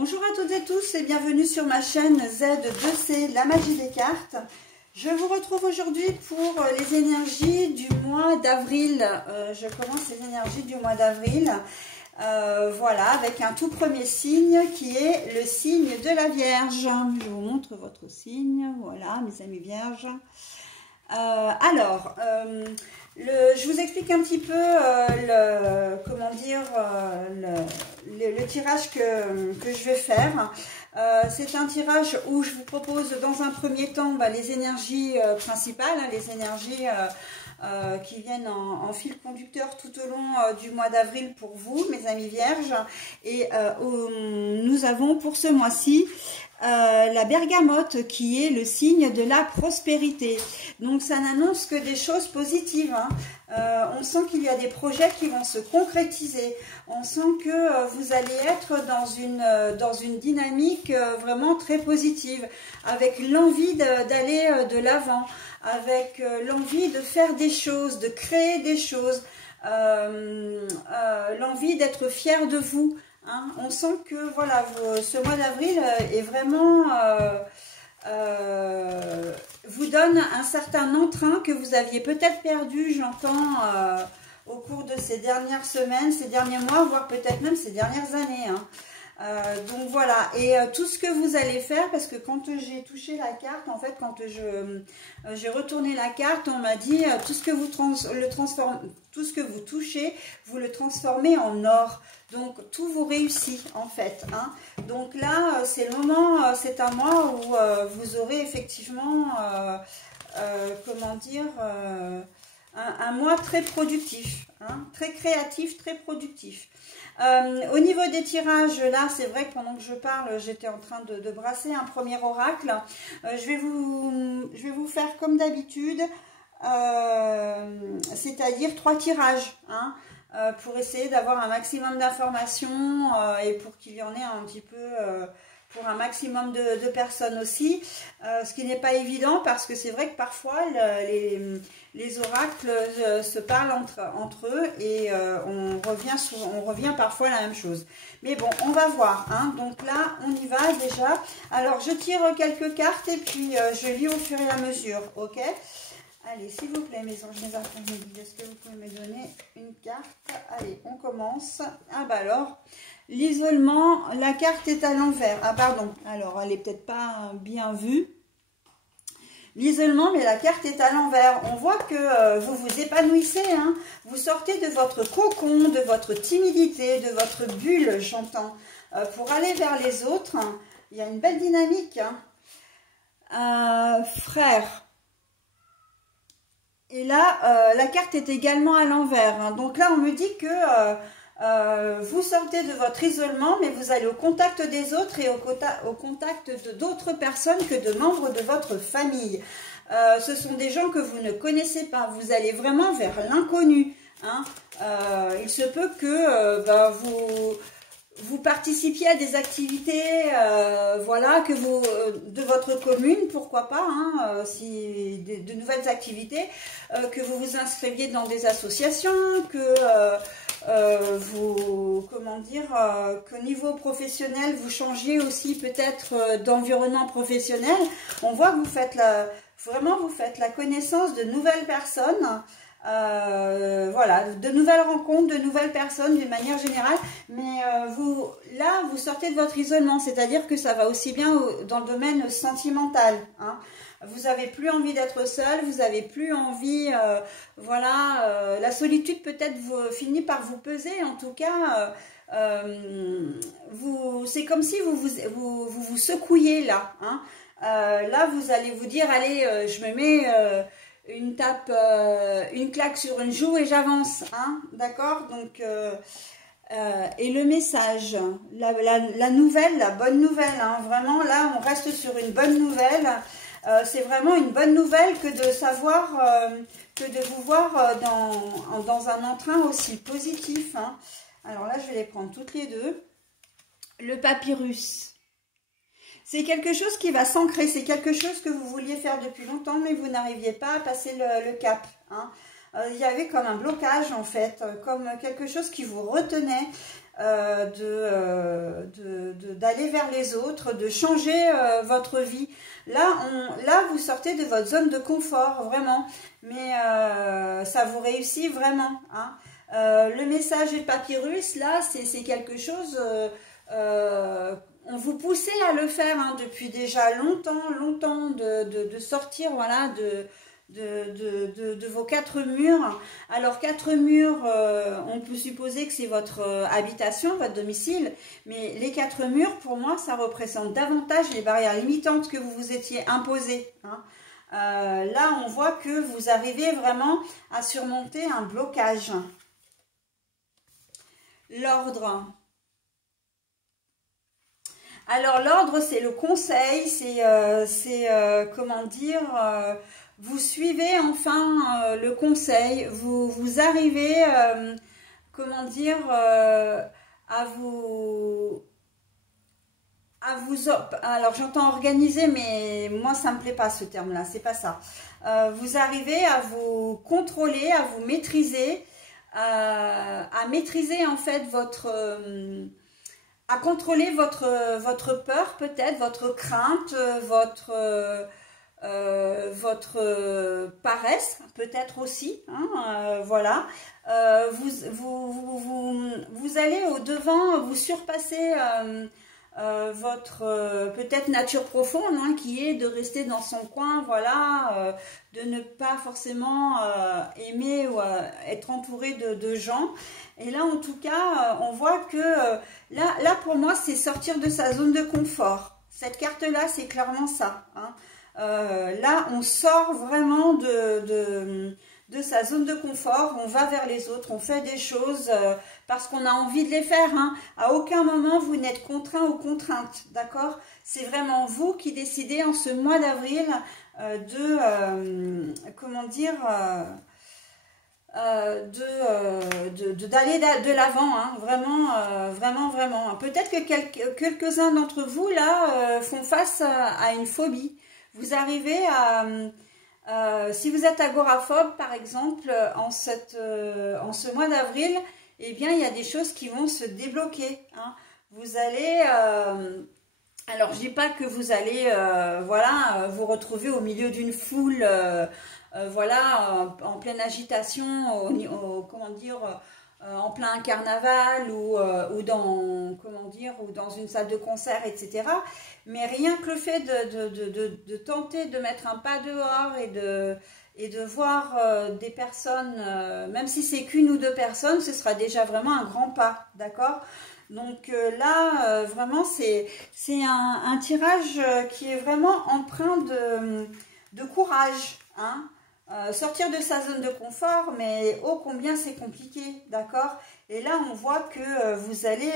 Bonjour à toutes et tous et bienvenue sur ma chaîne Z2C, la magie des cartes. Je vous retrouve aujourd'hui pour les énergies du mois d'avril. Je commence les énergies du mois d'avril. Voilà, avec un tout premier signe qui est le signe de la Vierge. Je vous montre votre signe, voilà mes amis vierges. Je vous explique un petit peu le tirage que je vais faire. C'est un tirage où je vous propose dans un premier temps les énergies principales, les énergies qui viennent en fil conducteur tout au long du mois d'avril pour vous, mes amis vierges. Et nous avons pour ce mois-ci la bergamote qui est le signe de la prospérité. Donc ça n'annonce que des choses positives. On sent qu'il y a des projets qui vont se concrétiser. On sent que vous allez être dans une dynamique vraiment très positive, avec l'envie d'aller de l'avant, avec l'envie de faire des choses, de créer des choses, l'envie d'être fier de vous. On sent que voilà, ce mois d'avril est vraiment vous donne un certain entrain que vous aviez peut-être perdu, j'entends, au cours de ces dernières semaines, ces derniers mois, voire peut-être même ces dernières années. Donc voilà, et tout ce que vous allez faire, parce que quand j'ai touché la carte, en fait, quand j'ai retourné la carte, on m'a dit tout ce que vous touchez, vous le transformez en or. Donc tout vous réussit en fait. Donc là, c'est le moment, c'est un mois où vous aurez effectivement, comment dire, un mois très productif, très créatif, très productif. Au niveau des tirages, là, c'est vrai que pendant que je parle, j'étais en train de brasser un premier oracle. Je vais vous faire comme d'habitude, c'est-à-dire 3 tirages, pour essayer d'avoir un maximum d'informations et pour qu'il y en ait un petit peu pour un maximum de personnes aussi, ce qui n'est pas évident parce que c'est vrai que parfois les oracles se parlent entre eux et on revient parfois à la même chose. Mais bon, on va voir. Donc là, on y va déjà. Alors, je tire quelques cartes et puis je lis au fur et à mesure, ok ? Allez, s'il vous plaît, mes anges, mes archanges, mes guides, est-ce que vous pouvez me donner une carte? Allez, on commence. Ah bah alors, l'isolement, la carte est à l'envers. Ah pardon, alors elle n'est peut-être pas bien vue. L'isolement, mais la carte est à l'envers. On voit que vous vous épanouissez. Vous sortez de votre cocon, de votre timidité, de votre bulle, j'entends, pour aller vers les autres. Il y a une belle dynamique. Frère. Et là, la carte est également à l'envers. Donc là, on me dit que vous sortez de votre isolement, mais vous allez au contact des autres et au contact d'autres personnes que de membres de votre famille. Ce sont des gens que vous ne connaissez pas. Vous allez vraiment vers l'inconnu. Il se peut que vous participiez à des activités voilà, de votre commune, pourquoi pas, si de nouvelles activités, que vous vous inscriviez dans des associations, que qu'au niveau professionnel, vous changiez aussi peut-être d'environnement professionnel. On voit que vous faites la connaissance de nouvelles personnes. Voilà, de nouvelles rencontres, de nouvelles personnes d'une manière générale, mais vous sortez de votre isolement, c'est-à-dire que ça va aussi bien dans le domaine sentimental. Vous n'avez plus envie d'être seul, vous n'avez plus envie, voilà, la solitude peut-être finit par vous peser, en tout cas, c'est comme si vous secouiez là. Là, vous allez vous dire, allez, je me mets une claque sur une joue et j'avance, d'accord? Donc et le message, la nouvelle, la bonne nouvelle, vraiment là on reste sur une bonne nouvelle. C'est vraiment une bonne nouvelle que de savoir que de vous voir dans un entrain aussi positif. Alors là je vais les prendre toutes les deux. Le papyrus. C'est quelque chose qui va s'ancrer, c'est quelque chose que vous vouliez faire depuis longtemps, mais vous n'arriviez pas à passer le cap. Il y avait comme un blocage en fait, comme quelque chose qui vous retenait. d'aller vers les autres, de changer votre vie. Là, vous sortez de votre zone de confort, vraiment. Mais ça vous réussit vraiment, hein. Le message du papyrus, là, c'est quelque chose... on vous poussait à le faire, hein, depuis déjà longtemps de sortir, voilà, de vos 4 murs. Alors 4 murs, on peut supposer que c'est votre habitation, votre domicile, mais les 4 murs, pour moi, ça représente davantage les barrières limitantes que vous vous étiez imposées, hein. Là, on voit que vous arrivez vraiment à surmonter un blocage. L'ordre. Alors l'ordre, c'est le conseil, c'est comment dire, vous suivez enfin le conseil, vous arrivez, comment dire, alors j'entends organiser, mais moi ça me plaît pas ce terme-là, c'est pas ça. Vous arrivez à vous contrôler, à vous maîtriser, à maîtriser en fait à contrôler votre peur peut-être, votre crainte, votre paresse peut-être aussi, hein, voilà. Vous allez au-devant, vous surpassez votre peut-être nature profonde, hein, qui est de rester dans son coin, voilà, de ne pas forcément aimer ou être entouré de gens. Et là, en tout cas, on voit que là, pour moi, c'est sortir de sa zone de confort. Cette carte-là, c'est clairement ça, hein. Là, on sort vraiment de sa zone de confort, on va vers les autres, on fait des choses parce qu'on a envie de les faire, hein. À aucun moment, vous n'êtes contraint ou contrainte, d'accord? C'est vraiment vous qui décidez en ce mois d'avril comment dire... d'aller de l'avant, hein, vraiment. Peut-être que quelques-uns d'entre vous, là, font face à une phobie. Vous arrivez à... si vous êtes agoraphobe, par exemple, en ce mois d'avril, eh bien, il y a des choses qui vont se débloquer, hein. Vous allez... alors, je dis pas que vous allez, voilà, vous retrouver au milieu d'une foule... voilà, en pleine agitation, comment dire, en plein carnaval ou dans une salle de concert, etc. Mais rien que le fait de tenter de mettre un pas dehors et de voir des personnes, même si c'est qu'une ou deux personnes, ce sera déjà vraiment un grand pas, d'accord? Donc là, vraiment, c'est un tirage qui est vraiment empreint de courage, hein. Sortir de sa zone de confort, mais ô combien c'est compliqué, d'accord? Et là, on voit que vous allez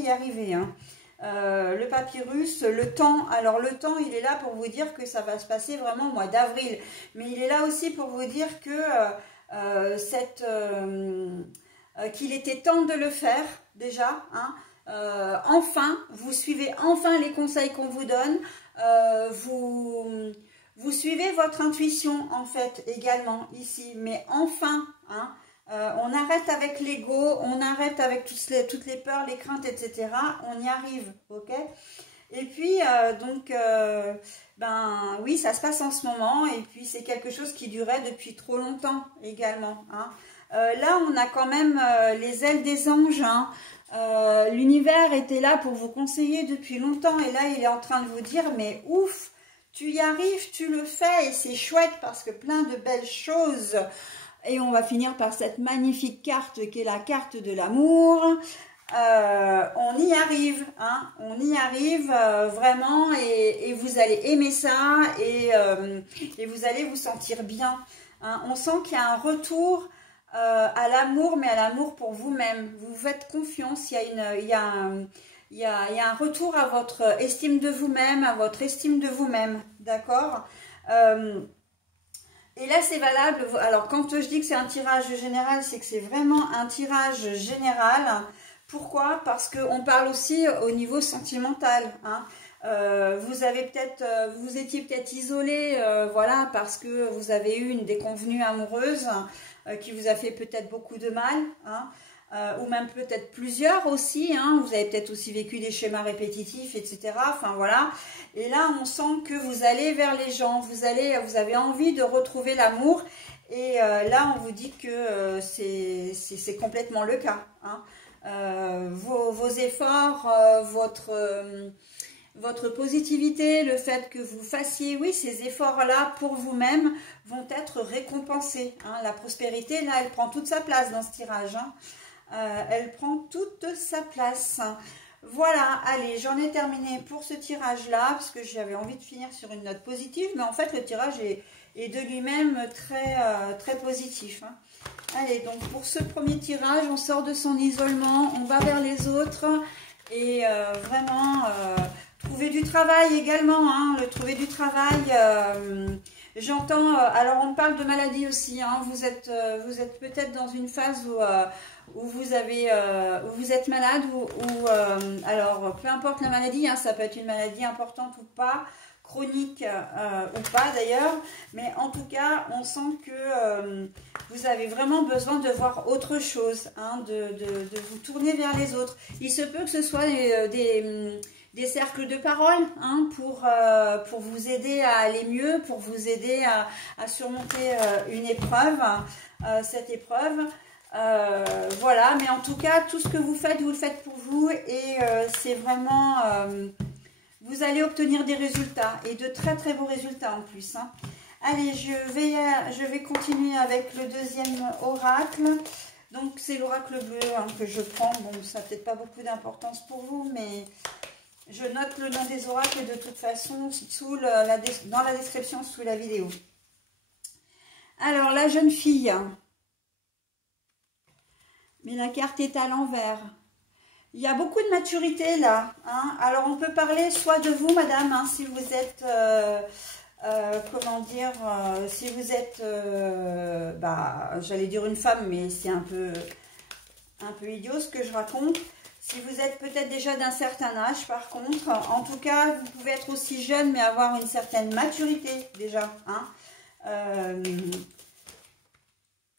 y arriver, hein. Le papyrus, le temps, alors le temps, il est là pour vous dire que ça va se passer vraiment au mois d'avril, mais il est là aussi pour vous dire que qu'il était temps de le faire, déjà, hein. Enfin, vous suivez enfin les conseils qu'on vous donne, vous suivez votre intuition, en fait, également, ici. Mais enfin, hein, on arrête avec l'ego, on arrête avec toutes les peurs, les craintes, etc. On y arrive, ok? Et puis, ben oui, ça se passe en ce moment. Et puis, c'est quelque chose qui durait depuis trop longtemps, également, hein. Là, on a quand même les ailes des anges, hein. L'univers était là pour vous conseiller depuis longtemps. Et là, il est en train de vous dire, mais ouf! Tu y arrives, tu le fais et c'est chouette parce que plein de belles choses. Et on va finir par cette magnifique carte qui est la carte de l'amour. On y arrive, hein, on y arrive vraiment et vous allez aimer ça et vous allez vous sentir bien, hein. On sent qu'il y a un retour à l'amour, mais à l'amour pour vous-même. Vous faites confiance, il y a un retour à votre estime de vous-même, à votre estime de vous-même, d'accord? Et là, c'est valable. Alors, quand je dis que c'est un tirage général, c'est que c'est vraiment un tirage général. Pourquoi? Parce qu'on parle aussi au niveau sentimental, hein. Vous étiez peut-être isolé, voilà, parce que vous avez eu une déconvenue amoureuse qui vous a fait peut-être beaucoup de mal, hein. ou même peut-être plusieurs aussi, hein. Vous avez peut-être aussi vécu des schémas répétitifs, etc. Enfin voilà. Et là, on sent que vous allez vers les gens, vous avez envie de retrouver l'amour. Et là, on vous dit que c'est complètement le cas, hein. Vos efforts, votre positivité, le fait que vous fassiez, oui, ces efforts-là pour vous-même vont être récompensés, hein. La prospérité, là, elle prend toute sa place dans ce tirage, hein. Elle prend toute sa place. Voilà, allez, j'en ai terminé pour ce tirage-là, parce que j'avais envie de finir sur une note positive, mais en fait, le tirage est de lui-même très positif, hein. Allez, donc pour ce premier tirage, on sort de son isolement, on va vers les autres, et vraiment, trouver du travail également, hein, le trouver du travail, j'entends, alors on parle de maladie aussi, hein, vous êtes peut-être dans une phase où vous êtes malade, alors peu importe la maladie, hein, ça peut être une maladie importante ou pas, chronique ou pas d'ailleurs, mais en tout cas on sent que vous avez vraiment besoin de voir autre chose, hein, de vous tourner vers les autres. Il se peut que ce soit des cercles de parole, hein, pour vous aider à aller mieux, pour vous aider à surmonter une épreuve, cette épreuve. Voilà, mais en tout cas, tout ce que vous le faites pour vous, et c'est vraiment... vous allez obtenir des résultats, et de très beaux résultats en plus, hein. Allez, je vais continuer avec le deuxième oracle. Donc c'est l'oracle bleu, hein, que je prends. Bon, ça n'a peut-être pas beaucoup d'importance pour vous, mais je note le nom des oracles de toute façon dans la description sous la vidéo. Alors, la jeune fille. Mais la carte est à l'envers. Il y a beaucoup de maturité là, hein. Alors on peut parler soit de vous, madame, hein, si vous êtes, comment dire, si vous êtes, j'allais dire une femme, mais c'est un peu idiot ce que je raconte. Si vous êtes peut-être déjà d'un certain âge, par contre, en tout cas, vous pouvez être aussi jeune, mais avoir une certaine maturité déjà, hein.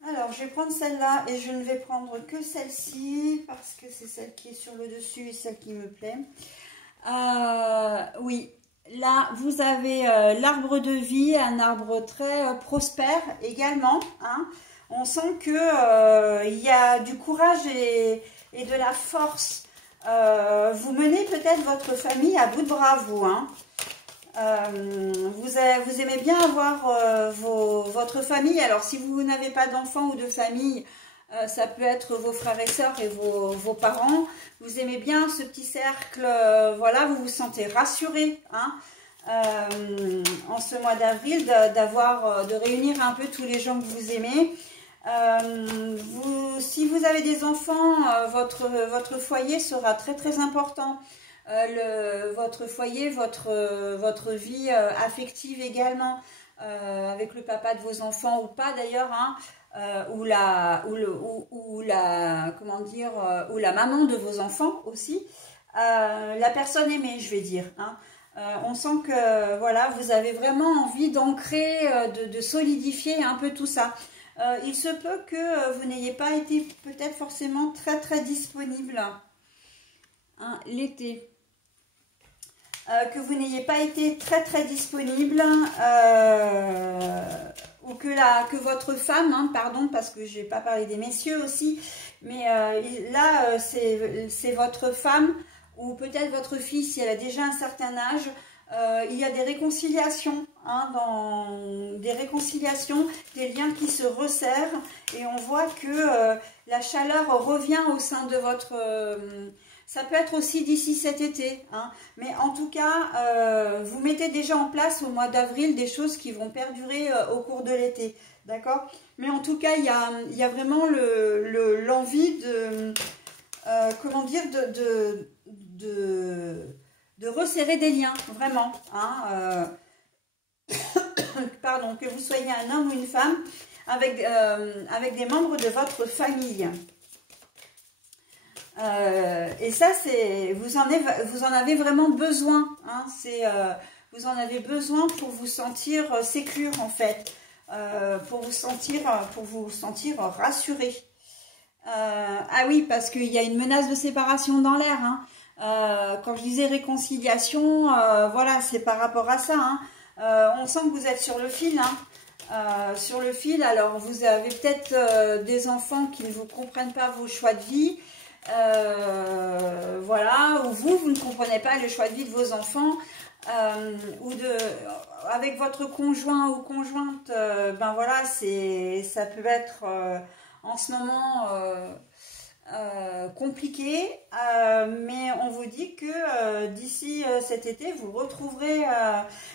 Alors, je vais prendre celle-là et je ne vais prendre que celle-ci parce que c'est celle qui est sur le dessus et celle qui me plaît. Oui, là, vous avez l'arbre de vie, un arbre très prospère également, hein. On sent que il y a du courage et de la force. Vous menez peut-être votre famille à bout de bras, vous, hein. Vous aimez bien avoir votre famille. Alors si vous n'avez pas d'enfants ou de famille, ça peut être vos frères et sœurs et vos parents. Vous aimez bien ce petit cercle, voilà, vous vous sentez rassuré, hein, en ce mois d'avril, de réunir un peu tous les gens que vous aimez. Si vous avez des enfants, votre foyer sera très important. Votre foyer, votre vie affective également, avec le papa de vos enfants ou pas d'ailleurs, hein, ou la maman de vos enfants aussi, la personne aimée, je vais dire, hein. On sent que voilà, vous avez vraiment envie d'ancrer, de solidifier un peu tout ça. Il se peut que vous n'ayez pas été peut-être forcément très disponible, hein, l'été. Que vous n'ayez pas été très disponible, ou que votre femme, hein, pardon, parce que je n'ai pas parlé des messieurs aussi, mais là c'est votre femme ou peut-être votre fille si elle a déjà un certain âge. Il y a des réconciliations, hein, des liens qui se resserrent, et on voit que la chaleur revient au sein de votre... ça peut être aussi d'ici cet été, hein, mais en tout cas, vous mettez déjà en place au mois d'avril des choses qui vont perdurer au cours de l'été, d'accord? Mais en tout cas, il y a vraiment l'envie de... comment dire, de resserrer des liens, vraiment, hein, pardon, que vous soyez un homme ou une femme, avec des membres de votre famille. Et ça, vous en avez vraiment besoin, hein, vous en avez besoin pour vous sentir sécure en fait, pour vous sentir rassuré. Ah oui, parce qu'il y a une menace de séparation dans l'air, hein. Quand je disais réconciliation, voilà, c'est par rapport à ça, hein. On sent que vous êtes sur le fil, hein. Sur le fil, alors vous avez peut-être des enfants qui ne vous comprennent pas vos choix de vie, voilà, ou vous ne comprenez pas le choix de vie de vos enfants, ou avec votre conjoint ou conjointe, ben voilà, ça peut être en ce moment compliqué, mais on vous dit que d'ici cet été, vous le retrouverez,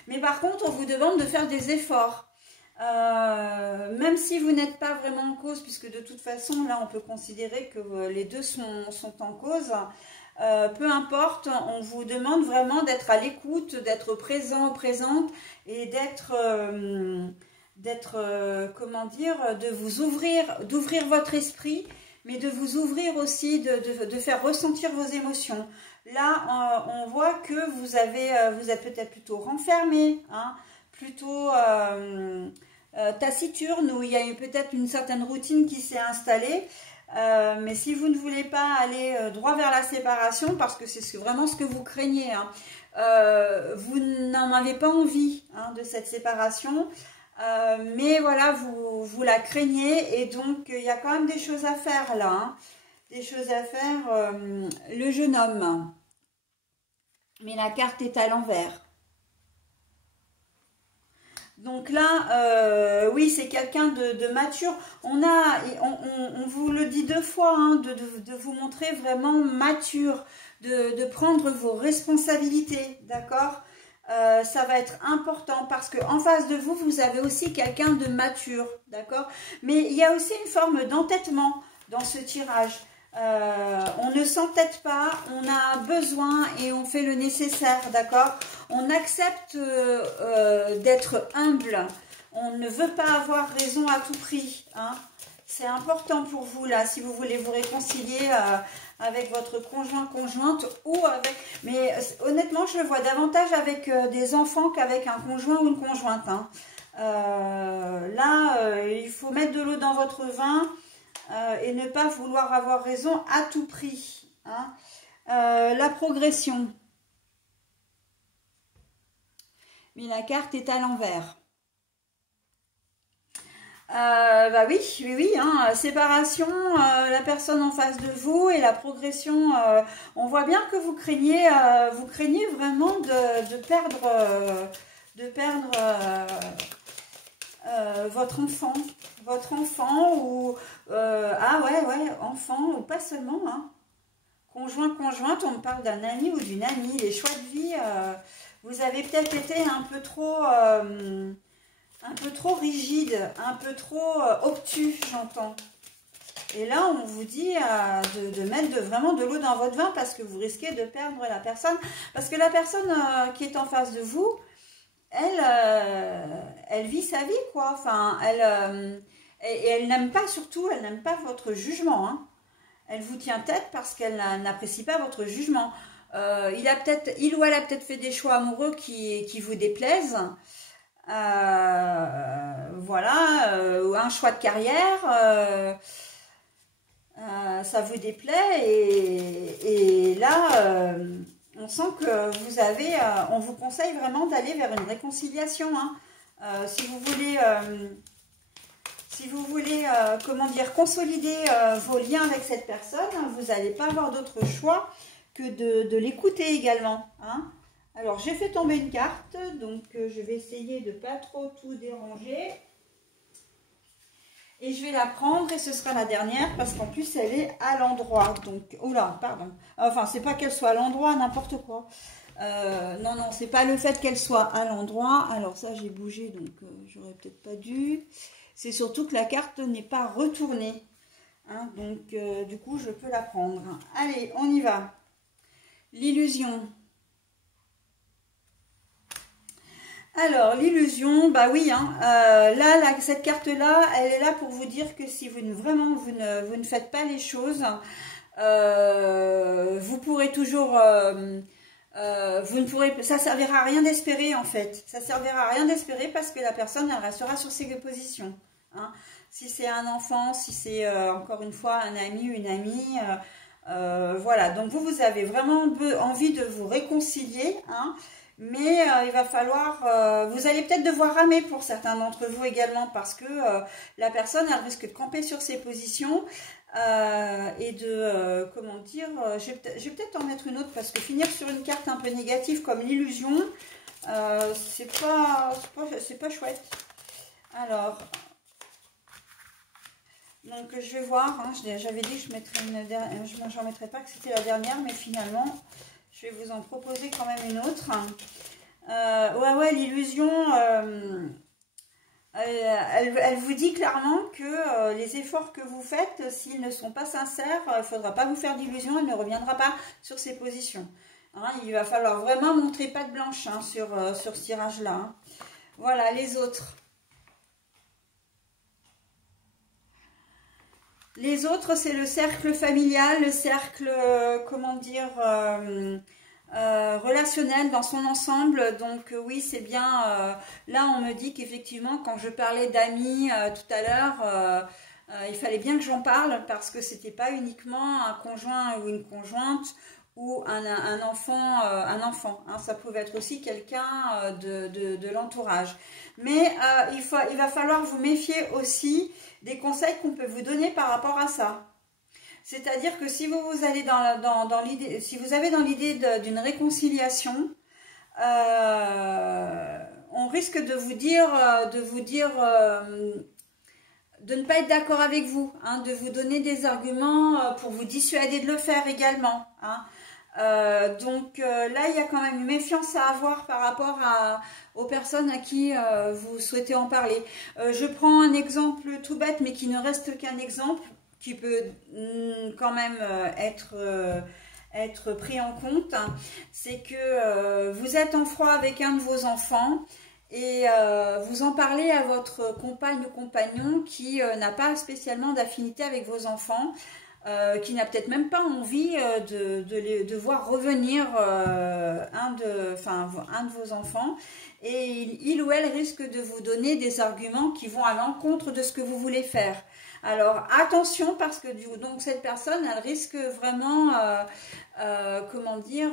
mais par contre, on vous demande de faire des efforts. Même si vous n'êtes pas vraiment en cause, puisque de toute façon, là, on peut considérer que les deux sont en cause. Peu importe, on vous demande vraiment d'être à l'écoute, d'être présent, présente, et comment dire, de vous ouvrir, d'ouvrir votre esprit, mais de vous ouvrir aussi, de faire ressentir vos émotions. Là, on voit que vous êtes peut-être plutôt renfermé, hein, plutôt taciturne, où il y a eu peut-être une certaine routine qui s'est installée. Mais si vous ne voulez pas aller droit vers la séparation, parce que c'est vraiment ce que vous craignez, hein, vous n'en avez pas envie, hein, de cette séparation, mais voilà, vous la craignez, et donc il y a quand même des choses à faire là, hein, des choses à faire. Le jeune homme, mais la carte est à l'envers. Donc là, oui, c'est quelqu'un de mature. On vous le dit deux fois, hein, de vous montrer vraiment mature, de prendre vos responsabilités, d'accord? Ça va être important parce qu'en face de vous, vous avez aussi quelqu'un de mature, d'accord? Mais il y a aussi une forme d'entêtement dans ce tirage. On ne s'entête pas, on a besoin et on fait le nécessaire, d'accord? On accepte d'être humble, on ne veut pas avoir raison à tout prix, hein? C'est important pour vous là, si vous voulez vous réconcilier avec votre conjoint, conjointe, ou avec... Mais honnêtement, je le vois davantage avec des enfants qu'avec un conjoint ou une conjointe, hein. Là, il faut mettre de l'eau dans votre vin, et ne pas vouloir avoir raison à tout prix, hein. La progression. Mais la carte est à l'envers. Bah oui, oui, hein, séparation, la personne en face de vous et la progression. On voit bien que vous craignez vraiment de perdre votre enfant ou ah ouais, enfant ou pas seulement, hein. Conjoint, conjointe, on me parle d'un ami ou d'une amie. Les choix de vie, vous avez peut-être été un peu trop rigide, un peu trop obtus, j'entends. Et là, on vous dit de mettre vraiment de l'eau dans votre vin parce que vous risquez de perdre la personne. Parce que la personne qui est en face de vous, elle vit sa vie, quoi. Enfin, et elle n'aime pas, surtout, elle n'aime pas votre jugement, hein. Elle vous tient tête parce qu'elle n'apprécie pas votre jugement. Il ou elle a peut-être fait des choix amoureux qui vous déplaisent. Voilà, un choix de carrière, ça vous déplaît, et là, on sent que on vous conseille vraiment d'aller vers une réconciliation, hein. Si vous voulez, comment dire, consolider vos liens avec cette personne, vous n'allez pas avoir d'autre choix que de l'écouter également, hein. Alors, j'ai fait tomber une carte, donc je vais essayer de ne pas trop tout déranger. Et je vais la prendre et ce sera la dernière parce qu'en plus, elle est à l'endroit. Donc, oh là, pardon. Enfin, c'est pas qu'elle soit à l'endroit, n'importe quoi. Non, non, c'est pas le fait qu'elle soit à l'endroit. Alors ça, j'ai bougé, donc j'aurais peut-être pas dû. C'est surtout que la carte n'est pas retournée, hein, donc, du coup, je peux la prendre. Allez, on y va. L'illusion. Alors, l'illusion, bah oui, hein, là, cette carte-là, elle est là pour vous dire que si vous ne faites pas les choses, vous pourrez toujours... ça servira à rien d'espérer, en fait. Ça servira à rien d'espérer parce que la personne, elle restera sur ses positions, hein. Si c'est un enfant, si c'est encore une fois un ami, une amie, voilà. Donc vous avez vraiment envie de vous réconcilier, hein, mais il va falloir, vous allez peut-être devoir ramer pour certains d'entre vous également, parce que la personne, elle risque de camper sur ses positions et de, comment dire, je vais peut-être en mettre une autre, parce que finir sur une carte un peu négative comme l'illusion, c'est pas chouette. Alors, donc je vais voir, hein, j'avais dit que je mettrais une dernière, j'en mettrais pas, que c'était la dernière, mais finalement, je vais vous en proposer quand même une autre. Ouais, l'illusion, elle vous dit clairement que les efforts que vous faites, s'ils ne sont pas sincères, il ne faudra pas vous faire d'illusions, elle ne reviendra pas sur ses positions. Hein, il va falloir vraiment montrer patte blanche, hein, sur ce tirage-là. Hein. Voilà, les autres. Les autres, c'est le cercle familial, le cercle, comment dire, relationnel dans son ensemble. Donc oui, c'est bien. Là, on me dit qu'effectivement, quand je parlais d'amis tout à l'heure, il fallait bien que j'en parle, parce que c'était pas uniquement un conjoint ou une conjointe ou un enfant, hein, ça pouvait être aussi quelqu'un de l'entourage. Mais il va falloir vous méfier aussi des conseils qu'on peut vous donner par rapport à ça. C'est-à-dire que si vous allez dans l'idée, si vous avez dans l'idée d'une réconciliation, on risque de vous dire, de ne pas être d'accord avec vous, hein, de vous donner des arguments pour vous dissuader de le faire également. Hein. Donc là, il y a quand même une méfiance à avoir par rapport aux personnes à qui vous souhaitez en parler. Je prends un exemple tout bête, mais qui ne reste qu'un exemple, qui peut quand même être pris en compte. C'est que vous êtes en froid avec un de vos enfants, et vous en parlez à votre compagne ou compagnon qui n'a pas spécialement d'affinité avec vos enfants, qui n'a peut-être même pas envie de voir revenir un de vos enfants, et il ou elle risque de vous donner des arguments qui vont à l'encontre de ce que vous voulez faire. Alors attention, parce que donc cette personne, elle risque vraiment, comment dire,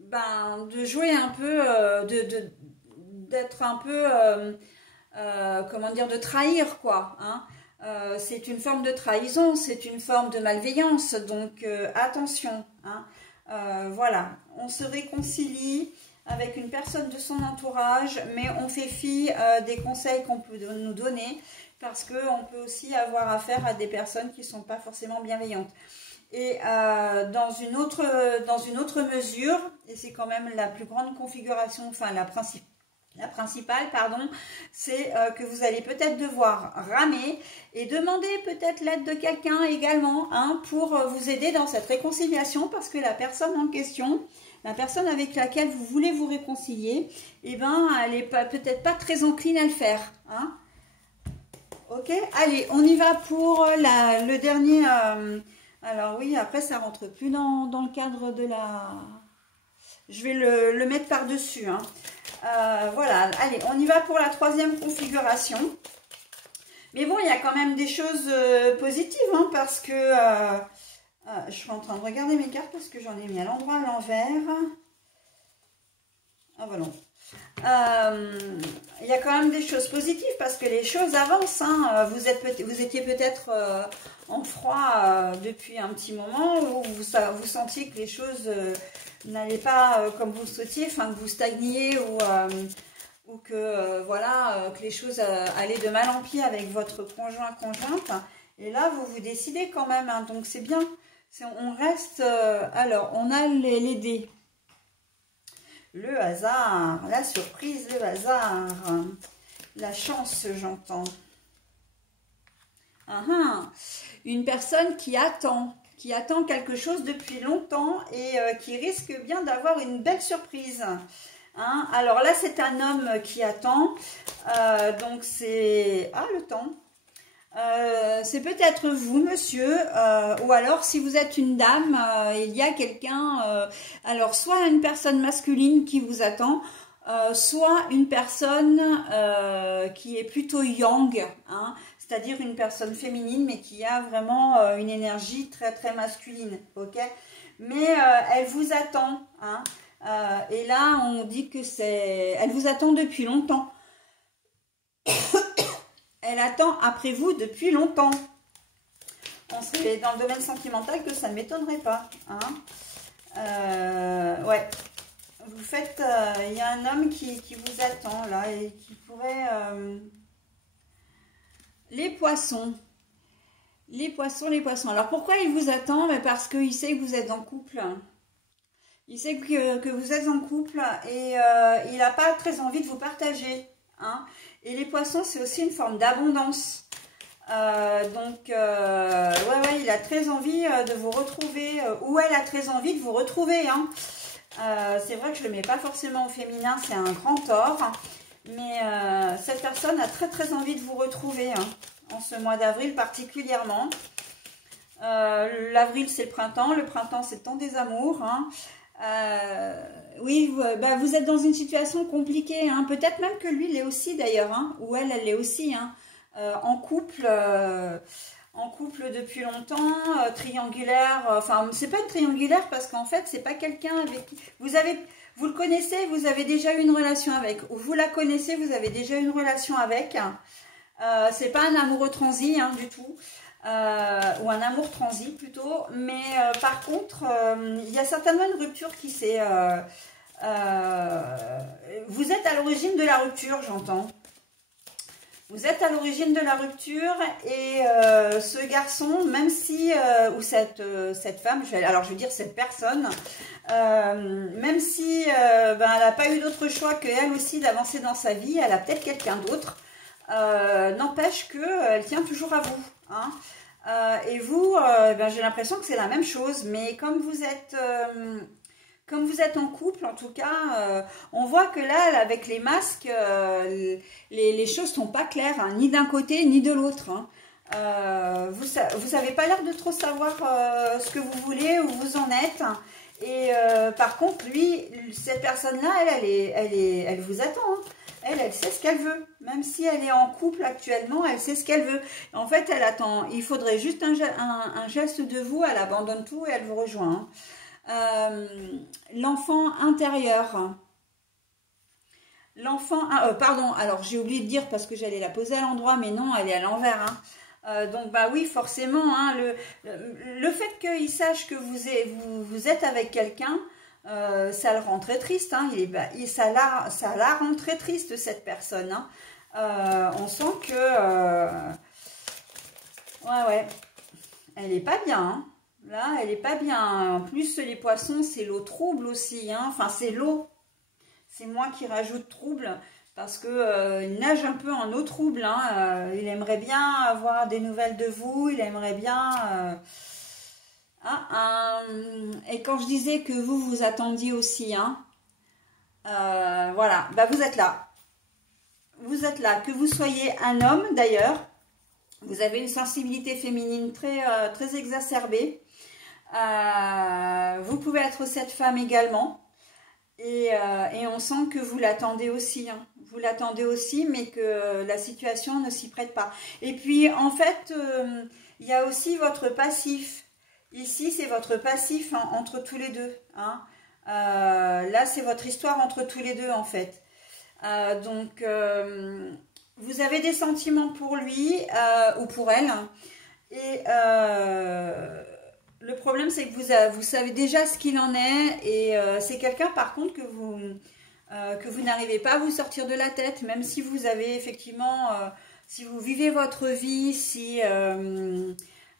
de jouer un peu, d'être un peu, comment dire, de trahir, quoi, hein. C'est une forme de trahison, c'est une forme de malveillance, donc attention, hein. Voilà, on se réconcilie avec une personne de son entourage, mais on fait fi des conseils qu'on peut nous donner, parce qu'on peut aussi avoir affaire à des personnes qui ne sont pas forcément bienveillantes. Et dans une autre mesure, et c'est quand même la plus grande configuration, enfin la principale, pardon, c'est que vous allez peut-être devoir ramer et demander peut-être l'aide de quelqu'un également, hein, pour vous aider dans cette réconciliation, parce que la personne en question, la personne avec laquelle vous voulez vous réconcilier, eh ben, elle n'est peut-être pas très encline à le faire, hein. Ok, allez, on y va pour le dernier. Alors oui, après ça rentre plus dans le cadre de la... Je vais le mettre par-dessus, hein. Voilà, allez, on y va pour la troisième configuration. Mais bon, il y a quand même des choses positives, hein, parce que je suis en train de regarder mes cartes parce que j'en ai mis à l'endroit à l'envers. Ah voilà. Il y a quand même des choses positives, parce que les choses avancent, hein. Vous étiez peut-être en froid depuis un petit moment, où vous sentiez que les choses n'allaient pas comme vous le souhaitiez, enfin que vous stagniez, ou que voilà, que les choses allaient de mal en pis avec votre conjointe. Et là, vous décidez quand même, hein, donc c'est bien. On reste... alors, on a les dés. Le hasard, la surprise, le hasard, la chance, j'entends. Une personne qui attend quelque chose depuis longtemps, et qui risque bien d'avoir une belle surprise. Hein? Alors là, c'est un homme qui attend, donc c'est... Ah, le temps. C'est peut-être vous, monsieur, ou alors si vous êtes une dame, il y a quelqu'un, alors soit une personne masculine qui vous attend, soit une personne qui est plutôt yang, hein, c'est-à-dire une personne féminine, mais qui a vraiment une énergie très très masculine, ok? Mais elle vous attend, hein, et là on dit que c'est, elle vous attend depuis longtemps. Elle attend après vous depuis longtemps. On serait dans le domaine sentimental que ça ne m'étonnerait pas, hein. Ouais. Vous faites, il y a un homme qui vous attend là et qui pourrait... Les poissons. Les poissons, les poissons. Alors pourquoi il vous attend? Parce qu'il sait que vous êtes en couple. Il sait que vous êtes en couple et il n'a pas très envie de vous partager, hein. Et les poissons, c'est aussi une forme d'abondance. Ouais, il a très envie de vous retrouver, ou elle a très envie de vous retrouver, hein. C'est vrai que je ne le mets pas forcément au féminin, c'est un grand tort, mais cette personne a très très envie de vous retrouver, hein, en ce mois d'avril particulièrement. L'avril c'est le printemps c'est le temps des amours, hein. Oui, vous êtes dans une situation compliquée, hein. Peut-être même que lui l'est aussi d'ailleurs, hein, ou elle l'est aussi, hein. En couple depuis longtemps, triangulaire, enfin c'est pas une triangulaire parce qu'en fait c'est pas quelqu'un avec qui vous le connaissez, vous avez déjà eu une relation avec, ou vous la connaissez, vous avez déjà eu une relation avec, c'est pas un amoureux transi, hein, du tout, ou un amour transi plutôt, mais par contre il y a certainement une rupture qui s'est vous êtes à l'origine de la rupture, j'entends. Vous êtes à l'origine de la rupture et ce garçon, même si, ou cette femme, alors je veux dire cette personne, même si elle n'a pas eu d'autre choix qu'elle aussi d'avancer dans sa vie, elle a peut-être quelqu'un d'autre, n'empêche qu'elle tient toujours à vous, hein. Et vous, j'ai l'impression que c'est la même chose, mais comme vous êtes en couple, en tout cas, on voit que là, avec les masques, les choses sont pas claires, hein, ni d'un côté ni de l'autre, hein. Vous n'avez pas l'air de trop savoir ce que vous voulez, où vous en êtes. Et par contre, lui, cette personne-là, elle vous attend, hein. Elle sait ce qu'elle veut. Même si elle est en couple actuellement, elle sait ce qu'elle veut. En fait, elle attend. Il faudrait juste un geste de vous, elle abandonne tout et elle vous rejoint, hein. L'enfant intérieur. Pardon, alors j'ai oublié de dire parce que j'allais la poser à l'endroit, mais non, elle est à l'envers, hein. Donc oui, forcément, hein, le fait qu'il sache que vous êtes avec quelqu'un, ça le rend très triste, hein. Ça la rend très triste, cette personne, hein. On sent que ouais, elle est pas bien, hein. Là, elle est pas bien. En plus, les poissons, c'est l'eau trouble aussi, hein. Enfin, c'est l'eau. C'est moi qui rajoute trouble parce que il nage un peu en eau trouble, hein. Il aimerait bien avoir des nouvelles de vous. Il aimerait bien. Et quand je disais que vous attendiez aussi, hein. Voilà. Vous êtes là. Vous êtes là. Que vous soyez un homme, d'ailleurs, vous avez une sensibilité féminine très très exacerbée. Vous pouvez être cette femme également et on sent que vous l'attendez aussi, hein. Vous l'attendez aussi, mais que la situation ne s'y prête pas. Et puis en fait il y a aussi votre passif ici, c'est votre passif, hein, entre tous les deux, hein. Là c'est votre histoire entre tous les deux en fait. Donc vous avez des sentiments pour lui ou pour elle, et le problème, c'est que vous savez déjà ce qu'il en est, et c'est quelqu'un, par contre, que vous n'arrivez pas à vous sortir de la tête, même si vous avez effectivement, si vous vivez votre vie, si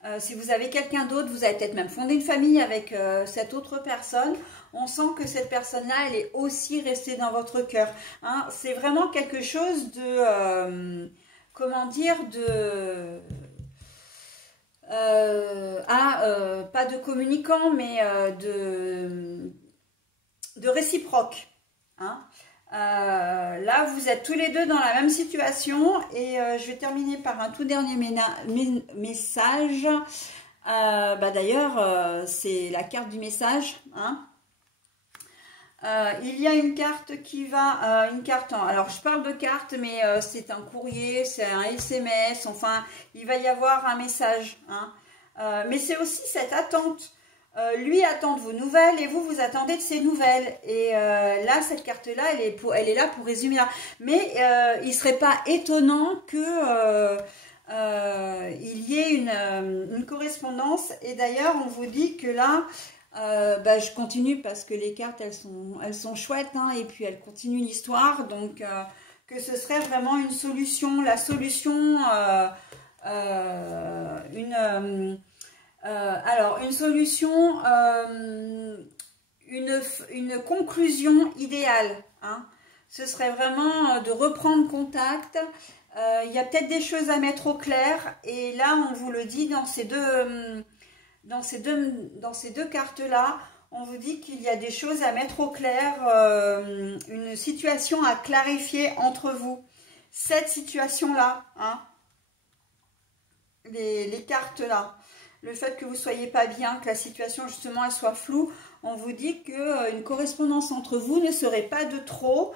vous avez quelqu'un d'autre, vous avez peut-être même fondé une famille avec cette autre personne, on sent que cette personne-là, elle est aussi restée dans votre cœur, hein. C'est vraiment quelque chose de, comment dire, de... pas de communicant, mais de réciproque, hein. Là, vous êtes tous les deux dans la même situation, et je vais terminer par un tout dernier message. D'ailleurs, c'est la carte du message, hein. Il y a une carte qui va, alors je parle de carte, mais c'est un courrier, c'est un SMS, enfin, il va y avoir un message, hein. Mais c'est aussi cette attente. Lui attend de vos nouvelles et vous attendez de ses nouvelles. Et là, cette carte-là, elle est là pour résumer là. Mais il ne serait pas étonnant que il y ait une correspondance. Et d'ailleurs, on vous dit que là, je continue parce que les cartes, elles sont chouettes, hein, et puis elles continuent l'histoire. Donc, que ce serait vraiment une solution. La solution, alors, une solution, une conclusion idéale, hein. Ce serait vraiment de reprendre contact. Il y a peut-être des choses à mettre au clair. Et là, on vous le dit dans ces deux cartes-là, on vous dit qu'il y a des choses à mettre au clair, une situation à clarifier entre vous. Cette situation-là, hein, les cartes-là. Le fait que vous ne soyez pas bien, que la situation justement elle soit floue, on vous dit qu'une correspondance entre vous ne serait pas de trop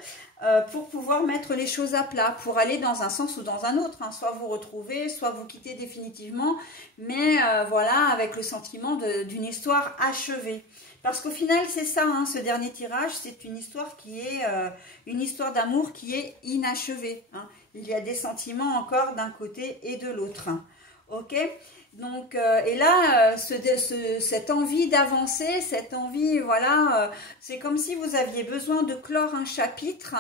pour pouvoir mettre les choses à plat, pour aller dans un sens ou dans un autre, hein. Soit vous retrouvez, soit vous quittez définitivement, mais voilà, avec le sentiment d'une histoire achevée. Parce qu'au final, c'est ça, hein, ce dernier tirage, c'est une histoire qui est une histoire d'amour qui est inachevée, hein. Il y a des sentiments encore d'un côté et de l'autre, hein. Ok ? Donc, et là, cette envie d'avancer, cette envie, voilà, c'est comme si vous aviez besoin de clore un chapitre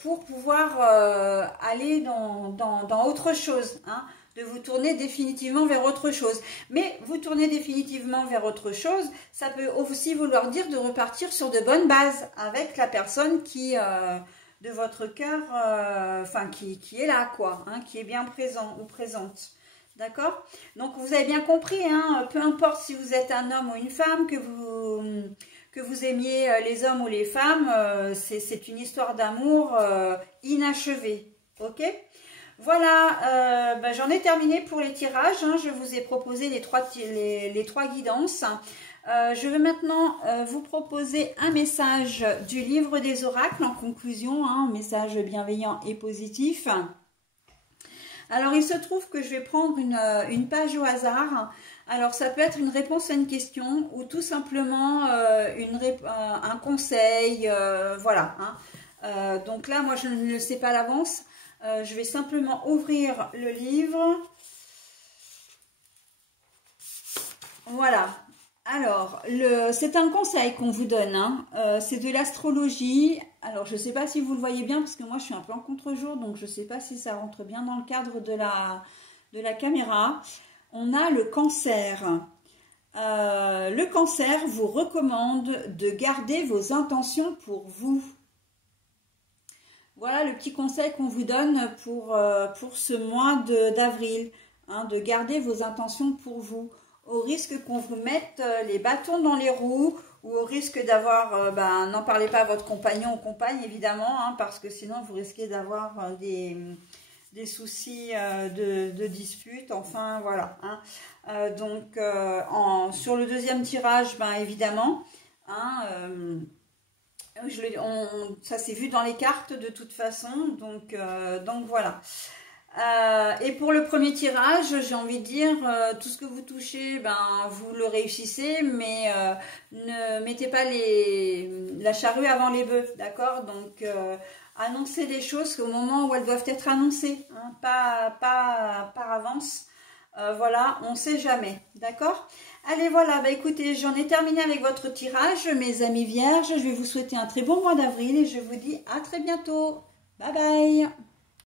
pour pouvoir aller dans autre chose, hein, de vous tourner définitivement vers autre chose. Mais vous tournez définitivement vers autre chose, ça peut aussi vouloir dire de repartir sur de bonnes bases avec la personne qui... de votre cœur, enfin qui est là, quoi, hein, qui est bien présent ou présente. D'accord? Donc, vous avez bien compris, hein, peu importe si vous êtes un homme ou une femme, que vous aimiez les hommes ou les femmes, c'est une histoire d'amour inachevée. Ok? Voilà, j'en ai terminé pour les tirages, hein, je vous ai proposé les trois guidances. Je vais maintenant vous proposer un message du livre des oracles en conclusion, hein, un message bienveillant et positif. Alors, il se trouve que je vais prendre une page au hasard. Alors, ça peut être une réponse à une question ou tout simplement un conseil, voilà, hein. Donc là, moi, je ne le sais pas à l'avance. Je vais simplement ouvrir le livre. Voilà. Alors, c'est un conseil qu'on vous donne, hein. C'est de l'astrologie. Alors, je ne sais pas si vous le voyez bien, parce que moi, je suis un peu en contre-jour, donc je ne sais pas si ça rentre bien dans le cadre de la caméra. On a le cancer. Le cancer vous recommande de garder vos intentions pour vous. Voilà le petit conseil qu'on vous donne pour ce mois d'avril, hein, de garder vos intentions pour vous. Au risque qu'on vous mette les bâtons dans les roues ou au risque d'avoir, n'en parlez pas à votre compagnon ou compagne évidemment, hein, parce que sinon vous risquez d'avoir des soucis de dispute, enfin voilà, hein. Donc sur le deuxième tirage, évidemment, hein, ça s'est vu dans les cartes de toute façon, donc voilà. Et pour le premier tirage, j'ai envie de dire, tout ce que vous touchez, vous le réussissez, mais ne mettez pas la charrue avant les bœufs, d'accord? Donc, annoncez les choses au moment où elles doivent être annoncées, hein, pas par avance. Voilà, on ne sait jamais, d'accord? Allez, voilà, écoutez, j'en ai terminé avec votre tirage, mes amis vierges. Je vais vous souhaiter un très bon mois d'avril et je vous dis à très bientôt. Bye bye!